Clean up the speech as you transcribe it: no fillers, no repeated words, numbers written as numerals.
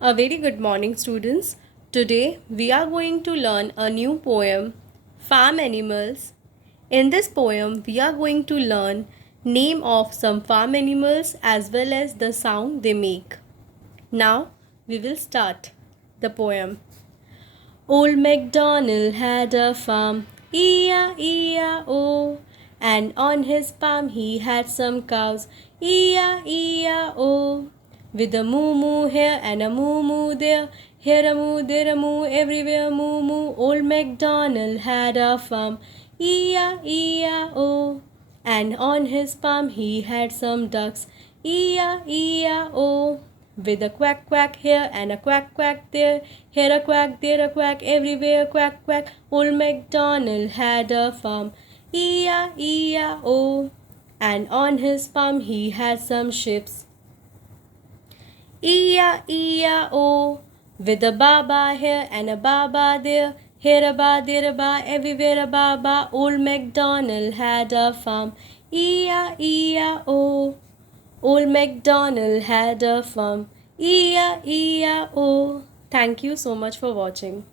A very good morning, students. Today we are going to learn a new poem, Farm Animals. In this poem, we are going to learn name of some farm animals as well as the sound they make. Now we will start the poem. Old MacDonald had a farm, E-I-E-I-O, and on his farm he had some cows, E-I-E-I-O, with a moo-moo here and a moo-moo there, here a moo, there a moo, everywhere moo-moo. Old MacDonald had a farm, E-I-E-I-O, and on his farm he had some ducks, E-I-E-I-O, with a quack quack here and a quack quack there, here a quack, there a quack, everywhere quack quack. Old MacDonald had a farm, E-I-E-I-O, and on his farm he had some ships, E-I-E-I-O, with a ba-ba here and a ba-ba there, here a ba, there a ba, everywhere a ba-ba. Old MacDonald had a farm, E-I-E-I-O. Old MacDonald had a farm, E-I-E-I-O. Thank you so much for watching.